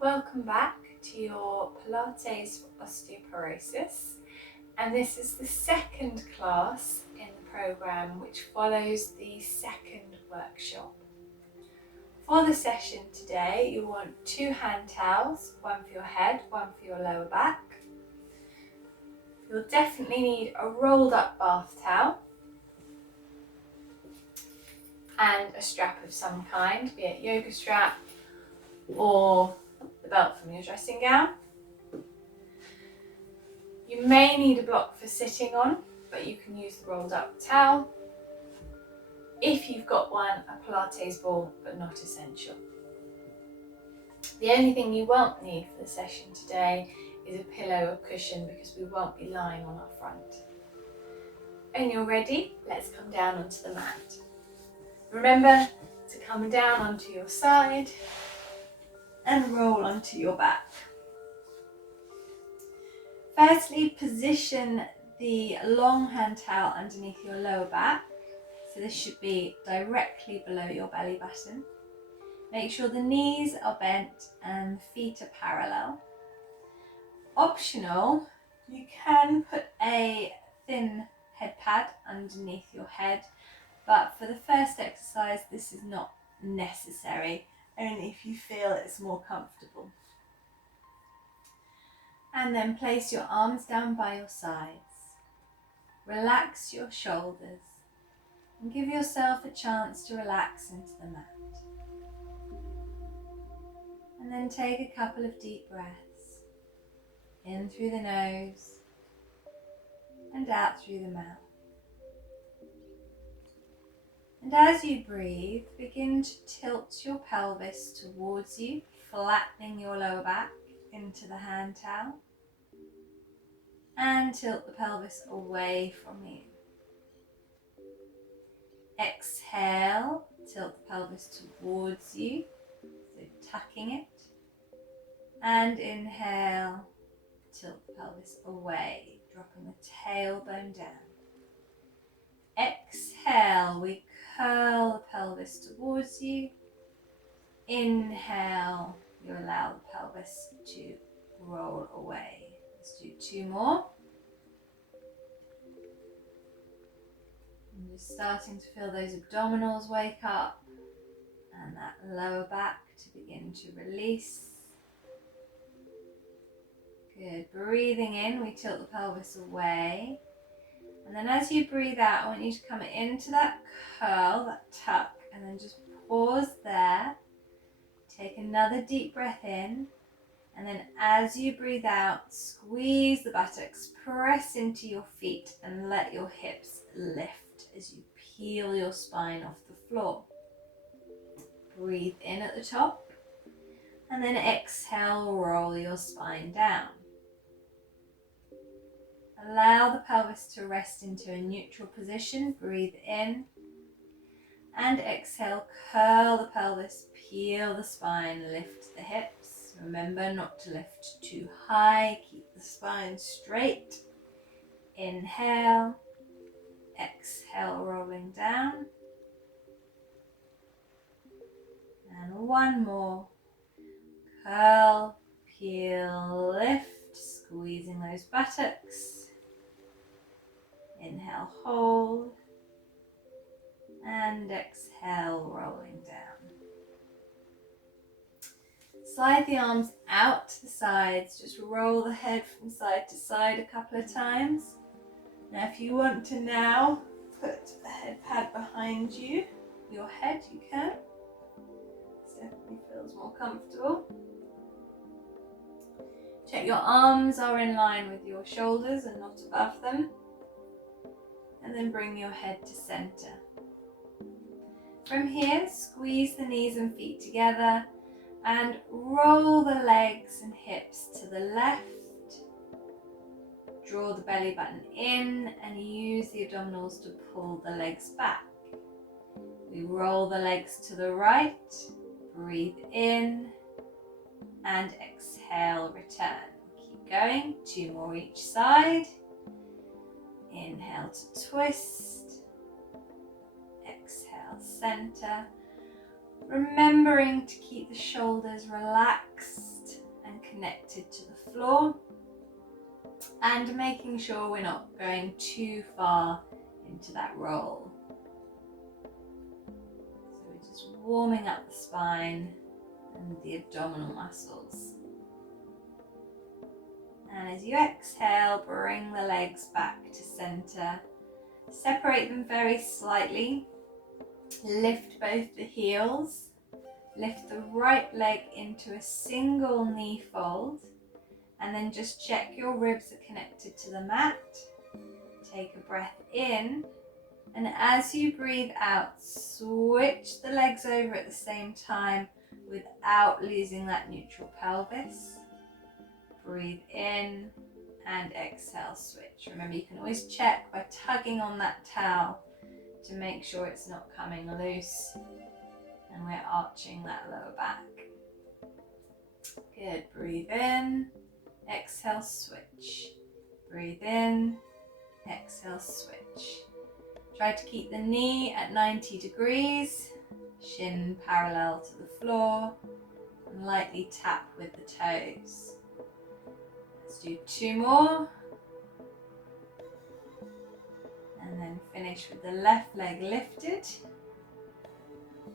Welcome back to your Pilates for Osteoporosis, and this is the second class in the programme which follows the second workshop. For the session today you want 2 hand towels, one for your head, one for your lower back. You'll definitely need a rolled up bath towel and a strap of some kind, be it yoga strap or the belt from your dressing gown. You may need a block for sitting on, but you can use the rolled up towel. If you've got one, a Pilates ball, but not essential. The only thing you won't need for the session today is a pillow or cushion because we won't be lying on our front. When you're ready, let's come down onto the mat. Remember to come down onto your side and roll onto your back. Firstly, position the long hand towel underneath your lower back. So this should be directly below your belly button. Make sure the knees are bent and the feet are parallel. Optional, you can put a thin head pad underneath your head, but for the first exercise this is not necessary, only if you feel it's more comfortable. And then place your arms down by your sides. Relax your shoulders and give yourself a chance to relax into the mat. And then take a couple of deep breaths, in through the nose and out through the mouth. And as you breathe, begin to tilt your pelvis towards you, flattening your lower back into the hand towel, and tilt the pelvis away from you. Exhale, tilt the pelvis towards you, so tucking it, and inhale, tilt the pelvis away, dropping the tailbone down. Exhale, we curl the pelvis towards you. Inhale, you allow the pelvis to roll away. Let's do 2 more. And just starting to feel those abdominals wake up and that lower back to begin to release. Good. Breathing in, we tilt the pelvis away. And then as you breathe out, I want you to come into that curl, that tuck, and then just pause there. Take another deep breath in. And then as you breathe out, squeeze the buttocks, press into your feet and let your hips lift as you peel your spine off the floor. Breathe in at the top and then exhale, roll your spine down. Allow the pelvis to rest into a neutral position. Breathe in and exhale, curl the pelvis, peel the spine, lift the hips. Remember not to lift too high, keep the spine straight. Inhale, exhale, rolling down. And 1 more. Curl, peel, lift, squeezing those buttocks. Inhale, hold. And exhale, rolling down. Slide the arms out to the sides, just roll the head from side to side a couple of times. Now if you want to now put a head pad behind you, your head, you can. This definitely feels more comfortable. Check your arms are in line with your shoulders and not above them. And then bring your head to center. From here, squeeze the knees and feet together and roll the legs and hips to the left. Draw the belly button in and use the abdominals to pull the legs back. We roll the legs to the right, breathe in and exhale, return. Keep going, 2 more each side. Inhale to twist, exhale, center. Remembering to keep the shoulders relaxed connected to the floor, and making sure we're not going too far into that roll. So we're just warming up the spine and the abdominal muscles. And as you exhale, bring the legs back to center. Separate them very slightly. Lift both the heels. Lift the right leg into a single knee fold. And then just check your ribs are connected to the mat. Take a breath in. And as you breathe out, switch the legs over at the same time without losing that neutral pelvis. Breathe in and exhale, switch. Remember, you can always check by tugging on that towel to make sure it's not coming loose and we're arching that lower back. Good, breathe in, exhale, switch. Breathe in, exhale, switch. Try to keep the knee at 90 degrees, shin parallel to the floor, and lightly tap with the toes. Let's do 2 more. And then finish with the left leg lifted.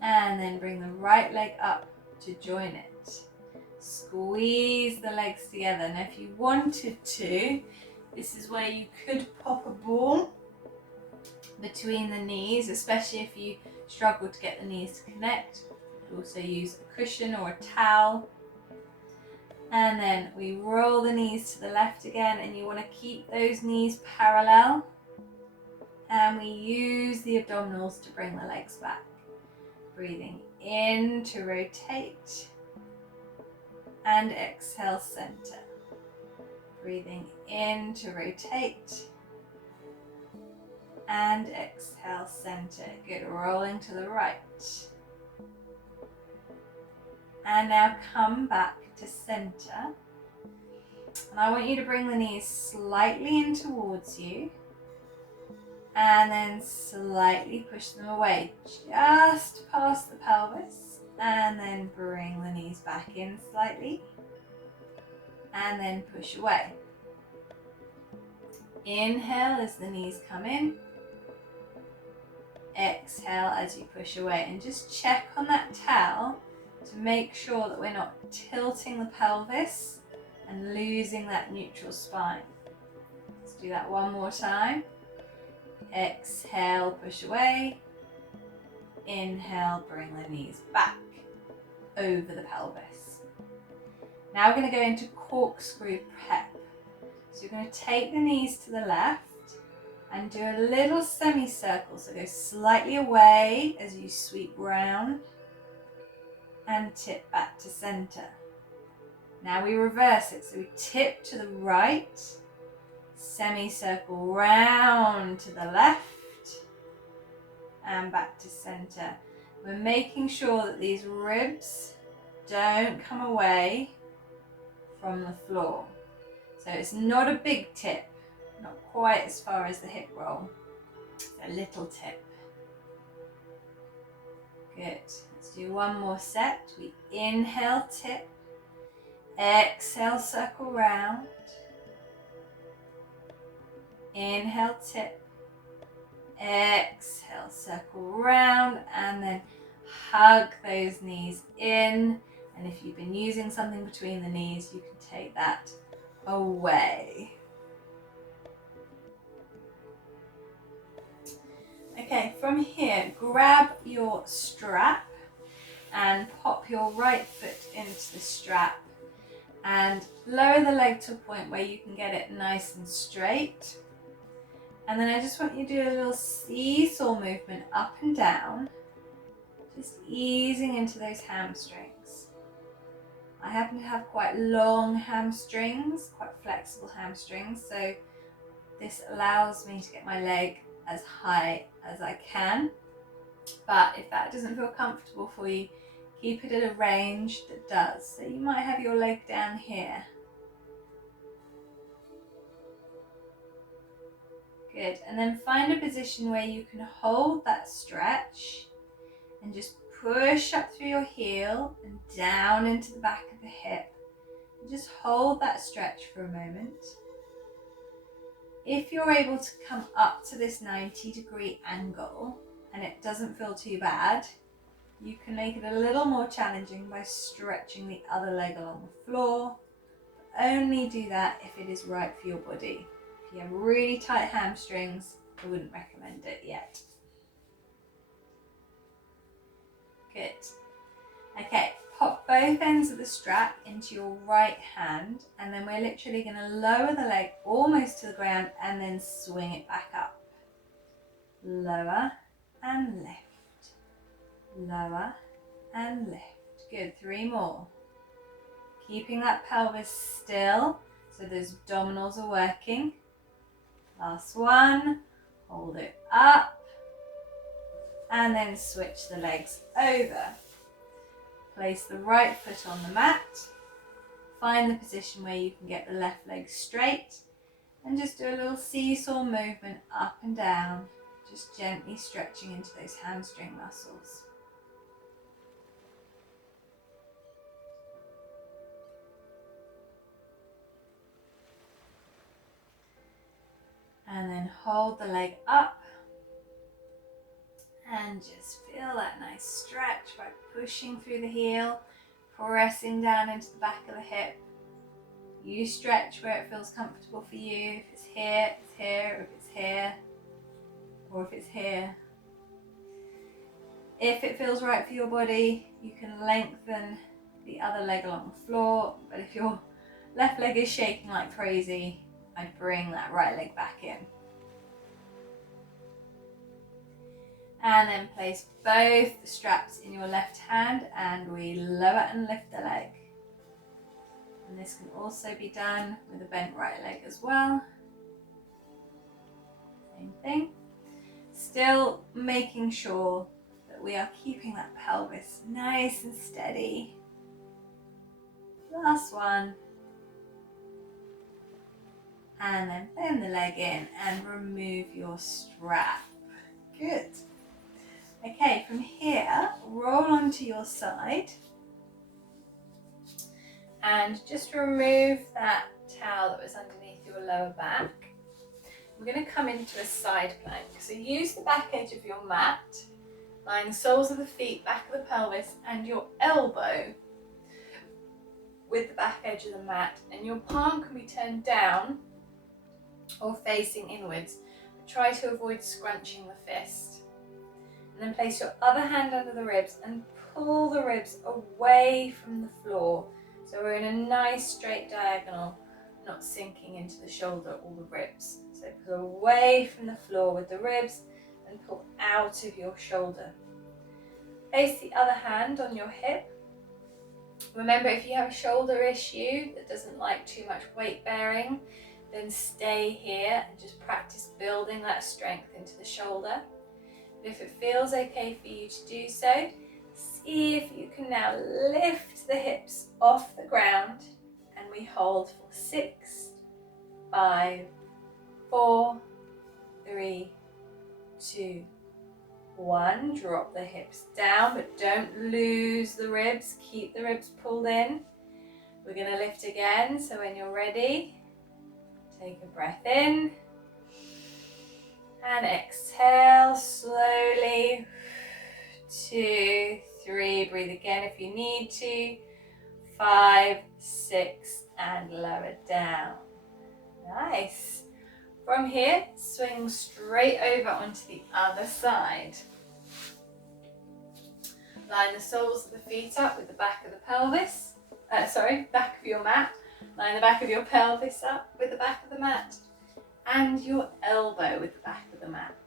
And then bring the right leg up to join it. Squeeze the legs together. Now if you wanted to, this is where you could pop a ball between the knees, especially if you struggle to get the knees to connect. You could also use a cushion or a towel. And then we roll the knees to the left again, and you want to keep those knees parallel. And we use the abdominals to bring the legs back. Breathing in to rotate. And exhale, center. Breathing in to rotate. And exhale, center. Good, rolling to the right. And now come back to center. And I want you to bring the knees slightly in towards you. And then slightly push them away, just past the pelvis. And then bring the knees back in slightly. And then push away. Inhale as the knees come in. Exhale as you push away. And just check on that towel to make sure that we're not tilting the pelvis and losing that neutral spine. Let's do that one more time. Exhale, push away. Inhale, bring the knees back over the pelvis. Now we're going to go into corkscrew prep. So you're going to take the knees to the left and do a little semicircle. So go slightly away as you sweep round and tip back to center. Now we reverse it. So we tip to the right, semicircle round to the left and back to center. We're making sure that these ribs don't come away from the floor. So it's not a big tip, not quite as far as the hip roll, a little tip. Good. Let's do one more set. We inhale, tip. Exhale, circle round. Inhale, tip. Exhale, circle round, and then hug those knees in. And if you've been using something between the knees, you can take that away. Okay, from here, grab your strap and pop your right foot into the strap and lower the leg to a point where you can get it nice and straight. And then I just want you to do a little seesaw movement up and down, just easing into those hamstrings. I happen to have quite long hamstrings, quite flexible hamstrings, so this allows me to get my leg as high as I can. But if that doesn't feel comfortable for you, keep it at a range that does. So you might have your leg down here. Good, and then find a position where you can hold that stretch and just push up through your heel and down into the back of the hip. Just hold that stretch for a moment. If you're able to come up to this 90-degree angle and it doesn't feel too bad, you can make it a little more challenging by stretching the other leg along the floor. Only do that if it is right for your body. If you have really tight hamstrings, I wouldn't recommend it yet. Good. Okay, pop both ends of the strap into your right hand, and then we're literally going to lower the leg almost to the ground and then swing it back up. Lower and lift. Lower and lift. Good, 3 more. Keeping that pelvis still so those abdominals are working. Last one. Hold it up. And then switch the legs over. Place the right foot on the mat. Find the position where you can get the left leg straight. And just do a little seesaw movement up and down. Just gently stretching into those hamstring muscles. And then hold the leg up and just feel that nice stretch by pushing through the heel, pressing down into the back of the hip. You stretch where it feels comfortable for you. If it's here, it's here. If it's here, or if it's here. If it feels right for your body, you can lengthen the other leg along the floor, but if your left leg is shaking like crazy, I'd bring that right leg back in. And then place both the straps in your left hand and we lower and lift the leg. And this can also be done with a bent right leg as well. Same thing. Still making sure that we are keeping that pelvis nice and steady. Last one. And then bend the leg in and remove your strap. Good. Okay, from here, roll onto your side and just remove that towel that was underneath your lower back. We're going to come into a side plank. So use the back edge of your mat, line the soles of the feet, back of the pelvis, and your elbow with the back edge of the mat, and your palm can be turned down or facing inwards. Try to avoid scrunching the fist. And then place your other hand under the ribs and pull the ribs away from the floor. So we're in a nice straight diagonal, not sinking into the shoulder or the ribs. So pull away from the floor with the ribs and pull out of your shoulder. Place the other hand on your hip. Remember, if you have a shoulder issue that doesn't like too much weight bearing, then stay here and just practice building that strength into the shoulder. But if it feels okay for you to do so, see if you can now lift the hips off the ground, and we hold for 6, 5, 4, 3, 2, 1. Drop the hips down, but don't lose the ribs. Keep the ribs pulled in. We're going to lift again, so when you're ready, take a breath in and exhale slowly. 2, 3, breathe again if you need to. 5, 6, and lower down. Nice. From here, swing straight over onto the other side. Line the soles of the feet up with the back of the pelvis. Back of your mat. Line the back of your pelvis up with the back of the mat. And your elbow with the back of the mat.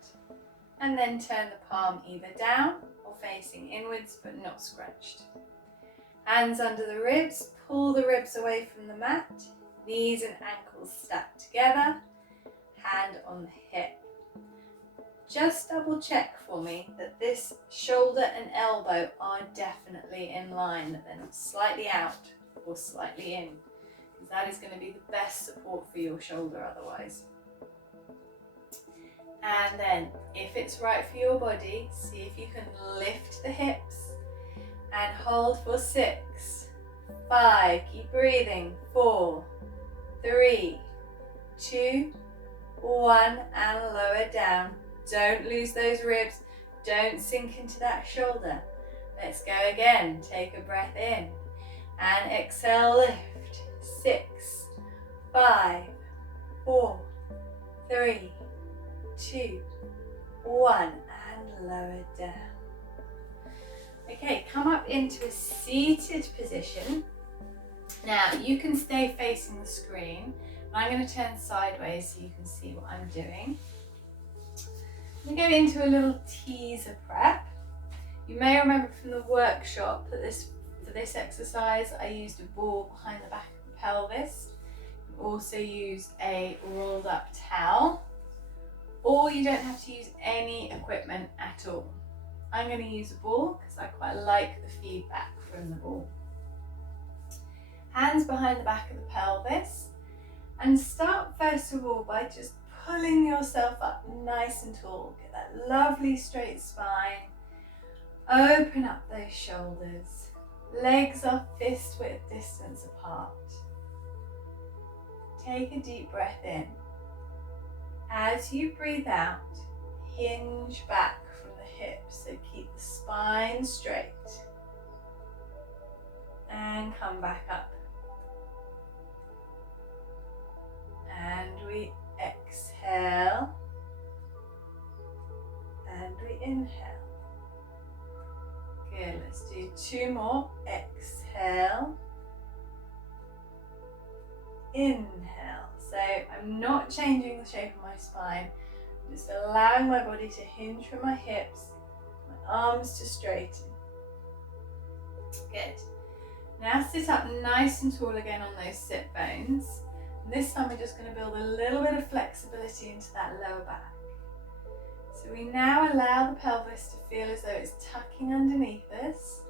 And then turn the palm either down or facing inwards but not scrunched. Hands under the ribs, pull the ribs away from the mat. Knees and ankles stacked together. Hand on the hip. Just double check for me that this shoulder and elbow are definitely in line, that they're not slightly out or slightly in, because that is going to be the best support for your shoulder otherwise. And then, if it's right for your body, see if you can lift the hips and hold for 6, 5, keep breathing, 4, 3, 2, 1, and lower down. Don't lose those ribs, don't sink into that shoulder. Let's go again. Take a breath in and exhale, lift. 6, 5, 4, 3, 2, 1, and lower down. Okay, come up into a seated position. Now you can stay facing the screen. I'm going to turn sideways so you can see what I'm doing. We go into a little teaser prep. You may remember from the workshop that for this exercise I used a ball behind the back of the pelvis. You also used a rolled up towel, or you don't have to use any equipment at all. I'm going to use a ball because I quite like the feedback from the ball. Hands behind the back of the pelvis, and start first of all by just pulling yourself up nice and tall. Get that lovely straight spine. Open up those shoulders. Legs are fist width distance apart. Take a deep breath in. As you breathe out, hinge back from the hips, so keep the spine straight. And come back up. And we exhale. And we inhale. Good, let's do 2 more. Exhale. Inhale. So I'm not changing the shape of my spine. I'm just allowing my body to hinge from my hips, my arms to straighten. Good. Now sit up nice and tall again on those sit bones. And this time we're just going to build a little bit of flexibility into that lower back. So we now allow the pelvis to feel as though it's tucking underneath us,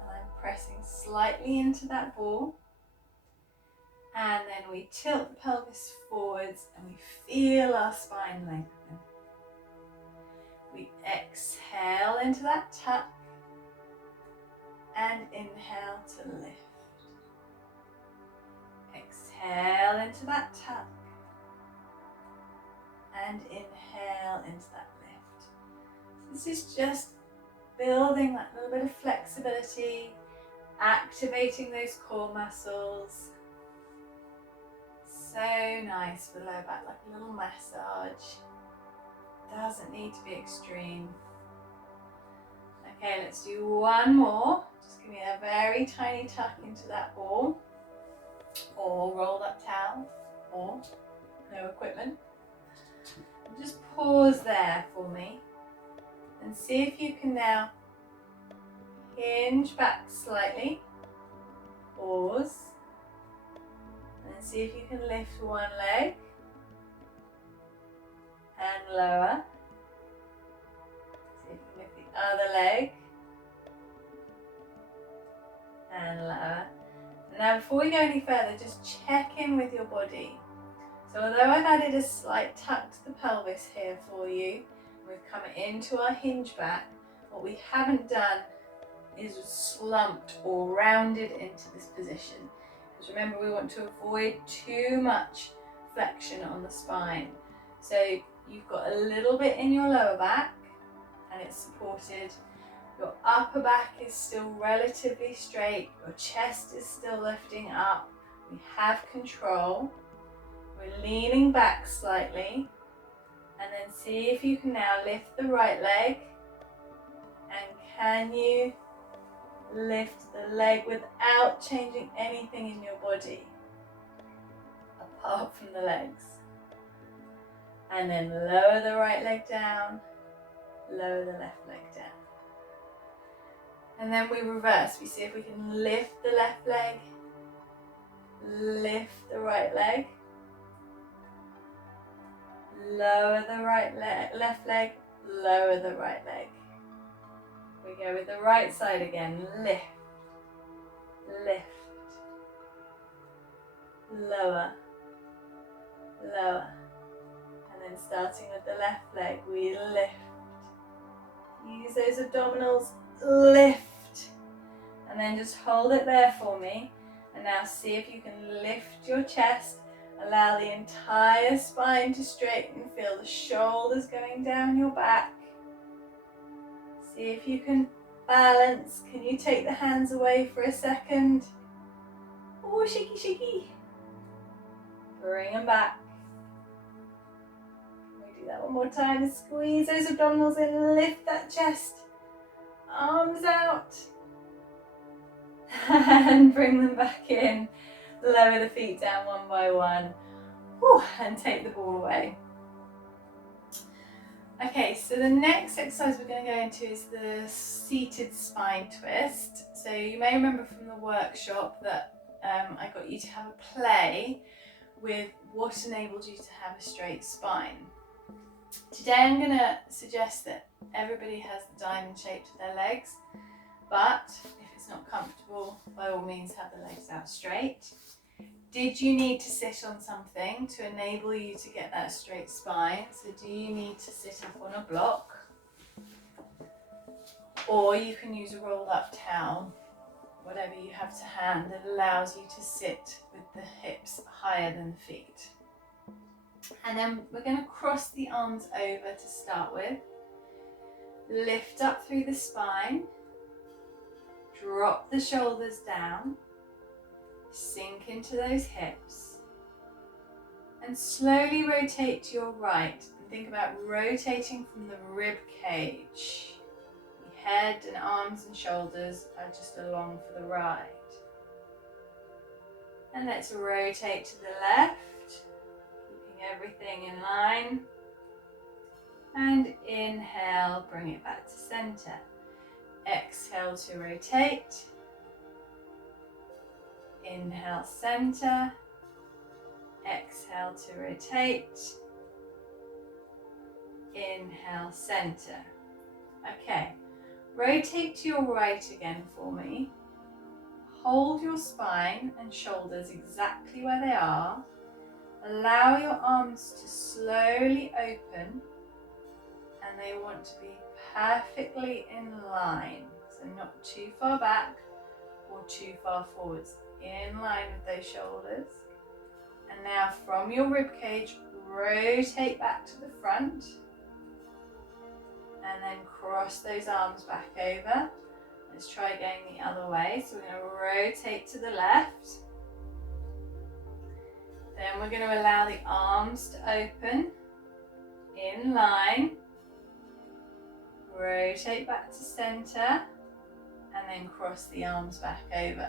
and I'm pressing slightly into that ball, and then we tilt the pelvis forwards and we feel our spine lengthen. We exhale into that tuck and inhale to lift. Exhale into that tuck and inhale into that lift. This is just building that little bit of flexibility, activating those core muscles. So nice for the lower back, like a little massage. Doesn't need to be extreme. Okay, let's do 1 more. Just give me a very tiny tuck into that ball, or rolled up towel, or no equipment. Just pause there for me and see if you can now hinge back slightly, pause, and then see if you can lift one leg and lower. See if you can lift the other leg and lower. Now before we go any further, just check in with your body. So although I've added a slight tuck to the pelvis here for you, we've come into our hinge back, what we haven't done is slumped or rounded into this position. Because remember, we want to avoid too much flexion on the spine. So you've got a little bit in your lower back and it's supported. Your upper back is still relatively straight. Your chest is still lifting up. We have control. We're leaning back slightly, and then see if you can now lift the right leg, and can you lift the leg without changing anything in your body apart from the legs, and then lower the right leg down, lower the left leg down, and then we reverse. We see if we can lift the left leg, lift the right leg, lower the left leg, lower the right leg. We go with the right side again. Lift, lift, lower, lower. And then starting with the left leg, we lift. Use those abdominals, lift. And then just hold it there for me. And now see if you can lift your chest, allow the entire spine to straighten, feel the shoulders going down your back. See if you can balance. Can you take the hands away for a second? Oh, shaky, shaky. Bring them back. We do that one more time. Squeeze those abdominals in, lift that chest. Arms out. And bring them back in. Lower the feet down one by one. Whew, and take the ball away. Okay, so the next exercise we're going to go into is the seated spine twist. So you may remember from the workshop that I got you to have a play with what enabled you to have a straight spine. Today I'm going to suggest that everybody has the diamond shape to their legs, but if it's not comfortable, by all means have the legs out straight. Did you need to sit on something to enable you to get that straight spine? So do you need to sit up on a block? Or you can use a rolled up towel, whatever you have to hand, that allows you to sit with the hips higher than the feet. And then we're going to cross the arms over to start with. Lift up through the spine. Drop the shoulders down. Sink into those hips. And slowly rotate to your right. And think about rotating from the rib cage. The head and arms and shoulders are just along for the ride. And let's rotate to the left. Everything in line, and inhale, bring it back to center. Exhale to rotate. Inhale, center. Exhale to rotate. Inhale, center. Okay, rotate to your right again for me. Hold your spine and shoulders exactly where they are. Allow your arms to slowly open, and they want to be perfectly in line, so not too far back or too far forwards, in line with those shoulders. And now from your rib cage, rotate back to the front, and then cross those arms back over. Let's try going the other way. So we're going to rotate to the left. Then we're going to allow the arms to open, in line, rotate back to center, and then cross the arms back over.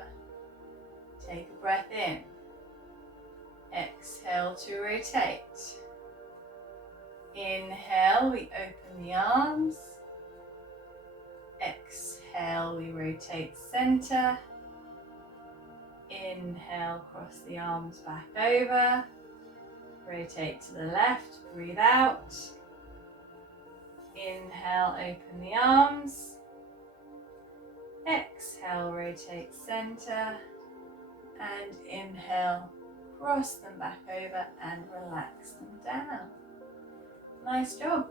Take a breath in, exhale to rotate. Inhale, we open the arms, exhale, we rotate center. Inhale, cross the arms back over, rotate to the left, breathe out. Inhale, open the arms. Exhale, rotate center. And inhale, cross them back over and relax them down. Nice job.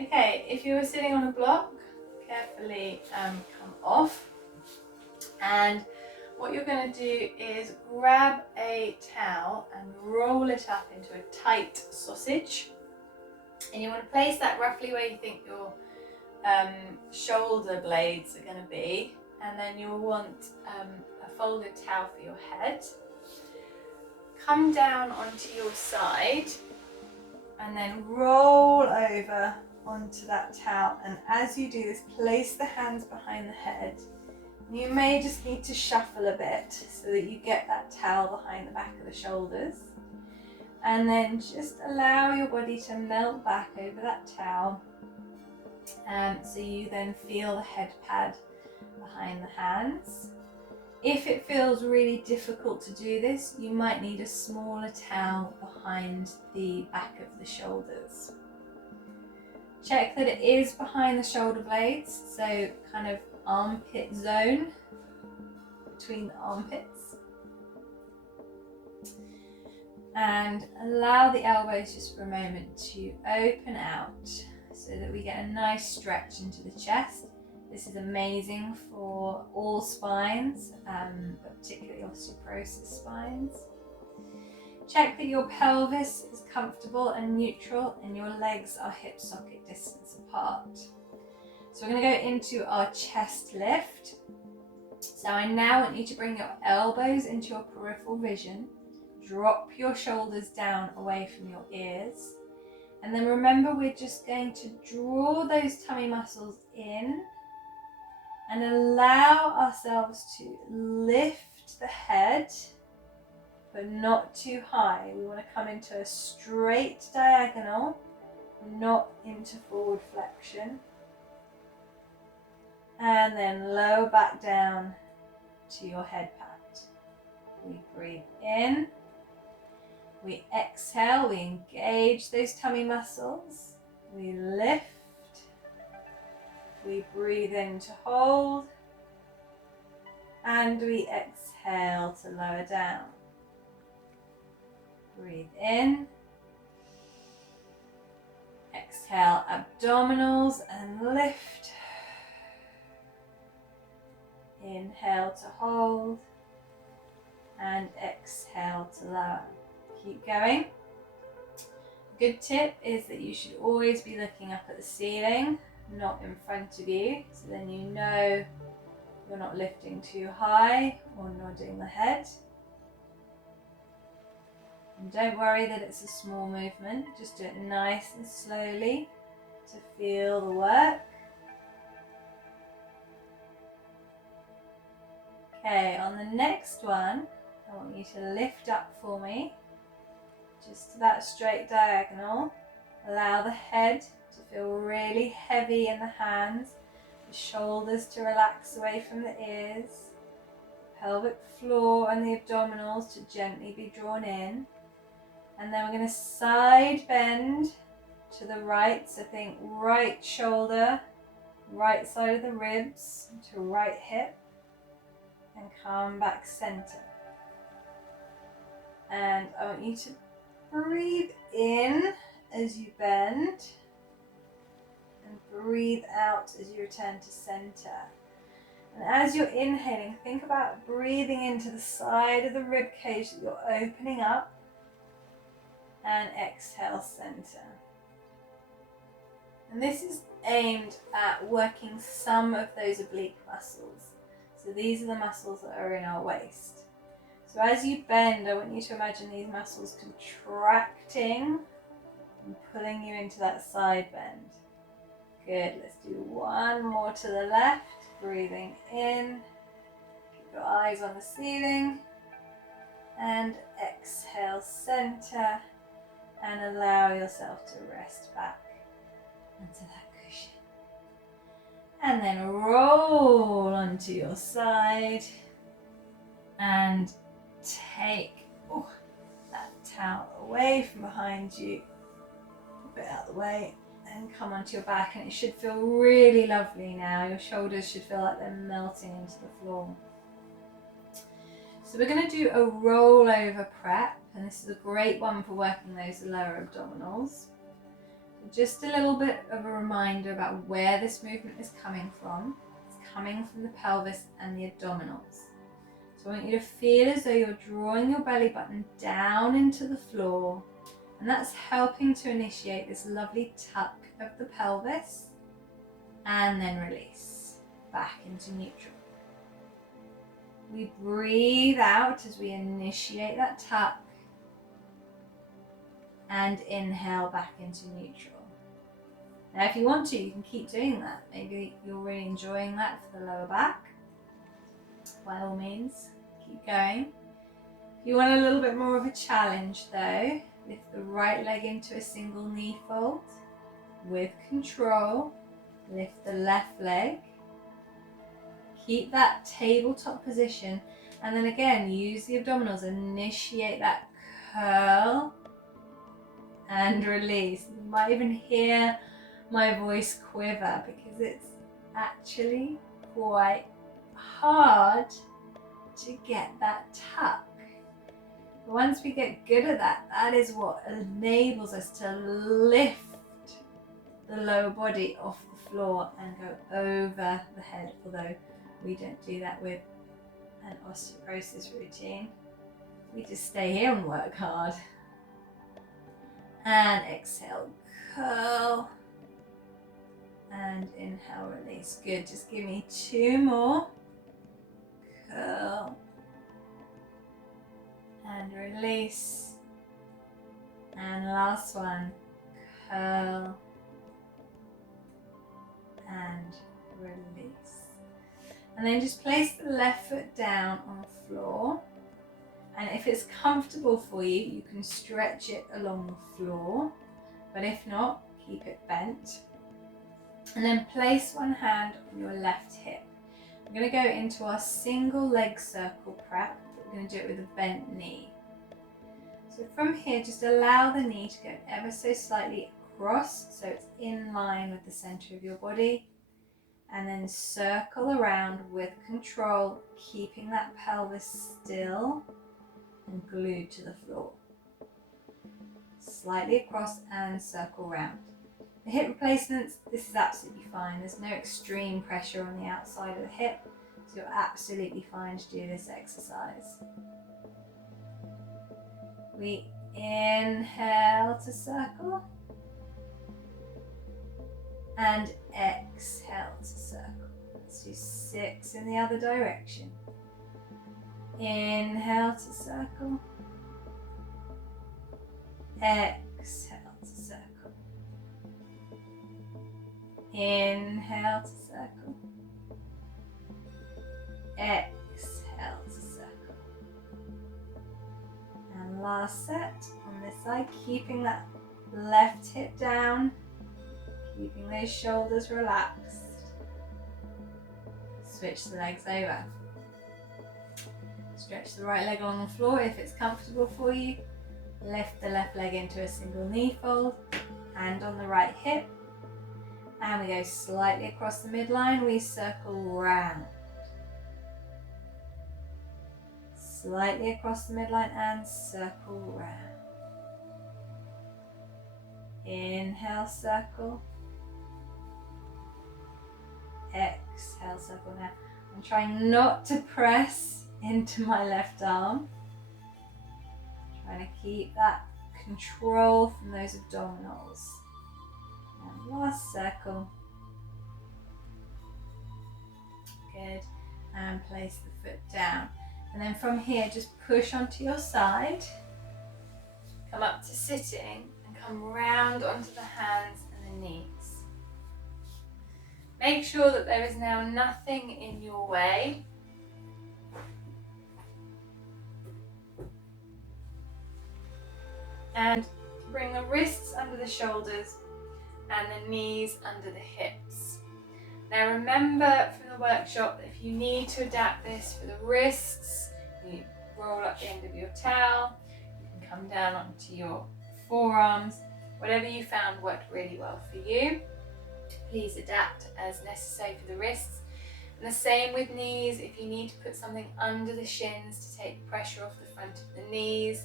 Okay, if you were sitting on a block, carefully come off, and what you're going to do is grab a towel and roll it up into a tight sausage. And you want to place that roughly where you think your shoulder blades are going to be. And then you'll want a folded towel for your head. Come down onto your side and then roll over onto that towel. And as you do this, place the hands behind the head. You may just need to shuffle a bit so that you get that towel behind the back of the shoulders. And then just allow your body to melt back over that towel. So you then feel the head pad behind the hands. If it feels really difficult to do this, you might need a smaller towel behind the back of the shoulders. Check that it is behind the shoulder blades, so kind of armpit zone between the armpits. And allow the elbows just for a moment to open out so that we get a nice stretch into the chest. This is amazing for all spines, but particularly osteoporosis spines. Check that your pelvis is comfortable and neutral and your legs are hip socket distance apart. So we're going to go into our chest lift. So I now want you to bring your elbows into your peripheral vision. Drop your shoulders down away from your ears. And then remember, we're just going to draw those tummy muscles in and allow ourselves to lift the head, but not too high. We want to come into a straight diagonal, not into forward flexion. And then lower back down to your head pat. We breathe in. We exhale, we engage those tummy muscles. We lift. We breathe in to hold. And we exhale to lower down. Breathe in. Exhale, abdominals and lift. Inhale to hold. And exhale to lower. Keep going. A good tip is that you should always be looking up at the ceiling, not in front of you, so then you know you're not lifting too high or nodding the head. And don't worry that it's a small movement, just do it nice and slowly to feel the work. Okay, on the next one, I want you to lift up for me, just to that straight diagonal. Allow the head to feel really heavy in the hands, the shoulders to relax away from the ears, the pelvic floor and the abdominals to gently be drawn in. And then we're going to side bend to the right, so think right shoulder, right side of the ribs to right hip, and come back center. And I want you to breathe in as you bend and breathe out as you return to center. And as you're inhaling, think about breathing into the side of the rib cage that you're opening up, and exhale center. And this is aimed at working some of those oblique muscles. So these are the muscles that are in our waist. So as you bend, I want you to imagine these muscles contracting and pulling you into that side bend. Good, let's do one more to the left. Breathing in, keep your eyes on the ceiling, and exhale center, and allow yourself to rest back onto that cushion. And then roll onto your side and take that towel away from behind you, put it out of the way, and come onto your back. And it should feel really lovely now. Your shoulders should feel like they're melting into the floor. So we're going to do a rollover prep, and this is a great one for working those lower abdominals. Just a little bit of a reminder about where this movement is coming from. It's coming from the pelvis and the abdominals. So I want you to feel as though you're drawing your belly button down into the floor, and that's helping to initiate this lovely tuck of the pelvis, and then release back into neutral. We breathe out as we initiate that tuck, and inhale back into neutral. Now if you want to, you can keep doing that. Maybe you're really enjoying that for the lower back. By all means, keep going. If you want a little bit more of a challenge though, lift the right leg into a single knee fold. With control, lift the left leg. Keep that tabletop position, and then again use the abdominals, initiate that curl and release. You might even hear my voice quiver because it's actually quite hard to get that tuck. But once we get good at that, that is what enables us to lift the lower body off the floor and go over the head, although we don't do that with an osteoporosis routine. We just stay here and work hard. And exhale, curl. And inhale, release. Good, just give me 2 more. Curl. And release. And last one. Curl. And release. And then just place the left foot down on the floor. And if it's comfortable for you, you can stretch it along the floor. But if not, keep it bent. And then place one hand on your left hip. We're going to go into our single leg circle prep. We're going to do it with a bent knee. So from here, just allow the knee to go ever so slightly across, so it's in line with the center of your body. And then circle around with control, keeping that pelvis still and glued to the floor. Slightly across and circle round. The hip replacements, this is absolutely fine. There's no extreme pressure on the outside of the hip, so you're absolutely fine to do this exercise. We inhale to circle and exhale to circle. Let's do 6 in the other direction. Inhale to circle, exhale to circle. Inhale to circle, exhale to circle. And last set on this side, keeping that left hip down, keeping those shoulders relaxed. Switch the legs over. Stretch the right leg along the floor if it's comfortable for you. Lift the left leg into a single knee fold, hand on the right hip. And we go slightly across the midline, we circle round. Slightly across the midline and circle round. Inhale, circle. Exhale, circle. Now, I'm trying not to press into my left arm. Trying to keep that control from those abdominals. And last circle. Good. And place the foot down. And then from here, just push onto your side. Come up to sitting and come round onto the hands and the knees. Make sure that there is now nothing in your way. And bring the wrists under the shoulders and the knees under the hips. Now remember from the workshop that if you need to adapt this for the wrists, you roll up the end of your towel, you can come down onto your forearms, whatever you found worked really well for you. Please adapt as necessary for the wrists. And the same with knees, if you need to put something under the shins to take pressure off the front of the knees,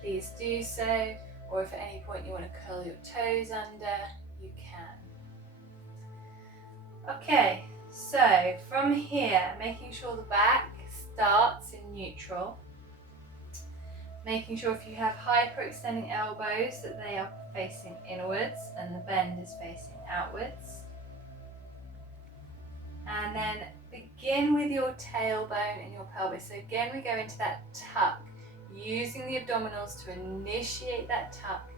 please do so. Or if at any point you want to curl your toes under, you can. Okay, so from here, making sure the back starts in neutral. Making sure if you have hyperextending elbows that they are facing inwards and the bend is facing outwards. And then begin with your tailbone and your pelvis. So again, we go into that tuck, using the abdominals to initiate that tuck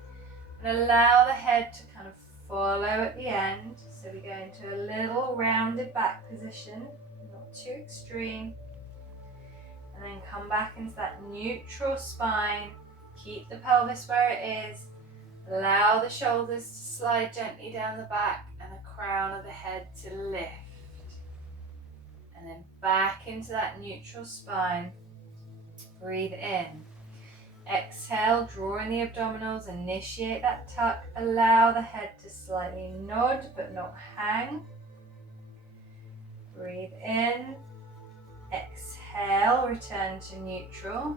and allow the head to kind of follow at the end. So we go into a little rounded back position, not too extreme. And then come back into that neutral spine. Keep the pelvis where it is. Allow the shoulders to slide gently down the back and the crown of the head to lift. And then back into that neutral spine. Breathe in. Exhale, draw in the abdominals, initiate that tuck. Allow the head to slightly nod but not hang. Breathe in. Exhale, return to neutral.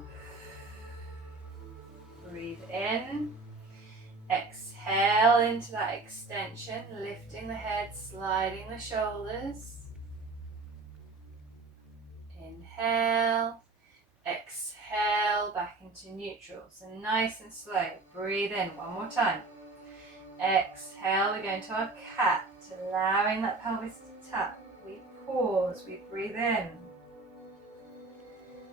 Breathe in. Exhale. exhale into that extension, lifting the head, sliding the shoulders. Inhale, exhale back into neutral. So nice and slow. Breathe in one more time. Exhale, we go into our cat, allowing that pelvis to tuck. We pause, we breathe in.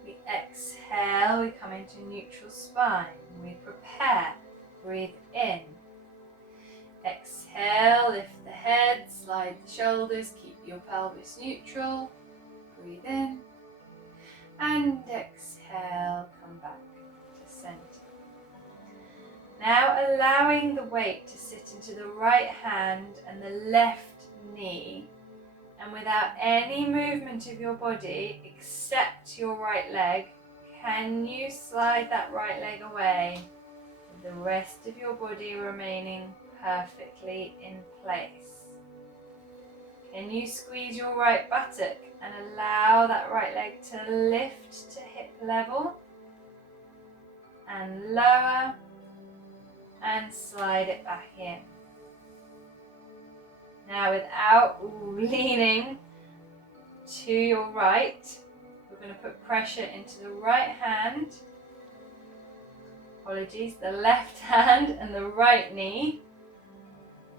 We exhale, we come into neutral spine. We prepare, breathe in. Exhale, lift the head, slide the shoulders, keep your pelvis neutral. Breathe in. And exhale, come back to center. Now allowing the weight to sit into the right hand and the left knee, and without any movement of your body except your right leg, can you slide that right leg away with the rest of your body remaining perfectly in place? Can you squeeze your right buttock and allow that right leg to lift to hip level and lower and slide it back in? Now without leaning to your right, we're going to put pressure into the right hand, the left hand and the right knee.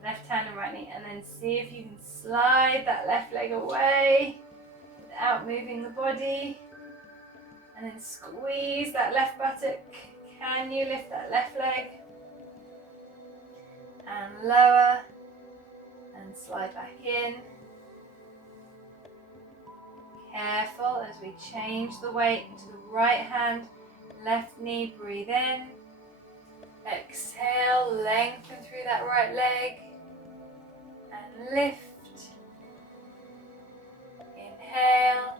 Left hand and right knee, and then see if you can slide that left leg away without moving the body, and then squeeze that left buttock. Can you lift that left leg and lower and slide back in? Careful as we change the weight into the right hand, left knee. Breathe in, exhale, lengthen through that right leg and lift. Inhale,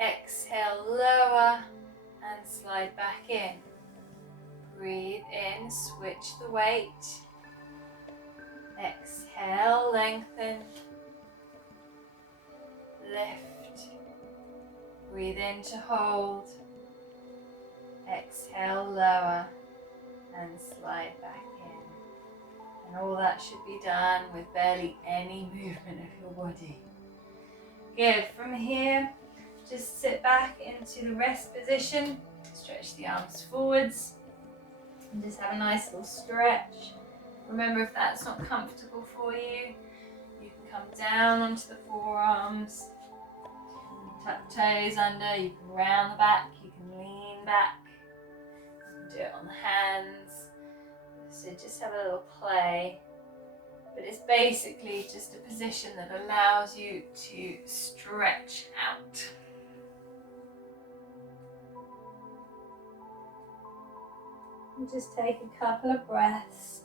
exhale, lower and slide back in. Breathe in, switch the weight. Exhale, lengthen. Lift. Breathe in to hold. Exhale, lower and slide back in. And all that should be done with barely any movement of your body. Good. From here, just sit back into the rest position. Stretch the arms forwards and just have a nice little stretch. Remember, if that's not comfortable for you, you can come down onto the forearms, tuck toes under, you can round the back, you can lean back, you can do it on the hands. So just have a little play. But it's basically just a position that allows you to stretch out. And just take a couple of breaths.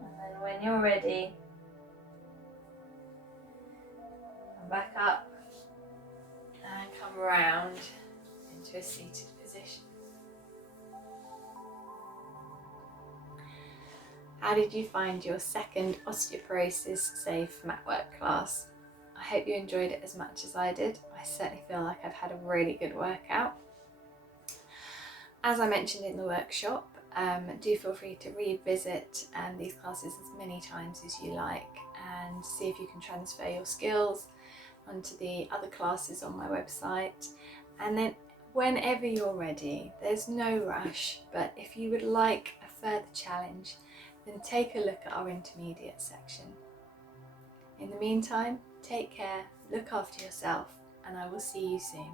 And then when you're ready, come back up and come around into a seated position. How did you find your second Osteoporosis Safe Mat Work class? I hope you enjoyed it as much as I did. I certainly feel like I've had a really good workout. As I mentioned in the workshop, do feel free to revisit these classes as many times as you like and see if you can transfer your skills onto the other classes on my website. And then whenever you're ready, there's no rush, but if you would like a further challenge, then take a look at our intermediate section. In the meantime, take care, look after yourself, and I will see you soon.